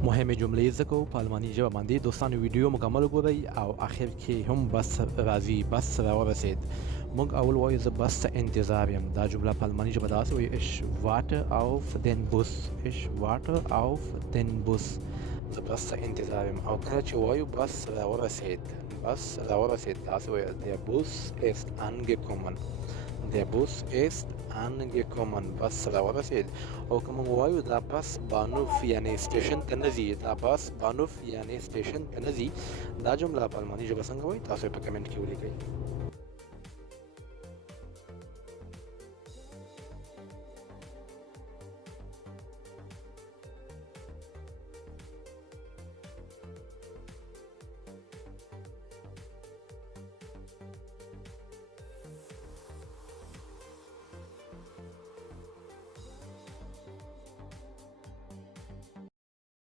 مهمې جملې زده کوو په الماني ژبه باندې. دوستانو ویډیو مکمل وګورئ او اخر کې هم بس راځي، بس راورسید. موږ اول وایو زه بس ته انتظار یم. دا جمله په الماني ژبه داسې وایي ich warte auf den Bus. ich warte auf den Bus. زه بس ته انتظار یم. او کله چې وایو بس راورسید، بس راورسید داسې وایي der Bus ist angekommen. Der Bus ist angekommen. بس راورسید. او که موږ وایو دا بس بانوف یعنی سټیشن ته نه ځي، دا بس بانوف یعنی سټیشن ته نه ځي، دا جمله په الماني ژبه څنګه وایي تاسو یې په کمنټ کې ولیکئ.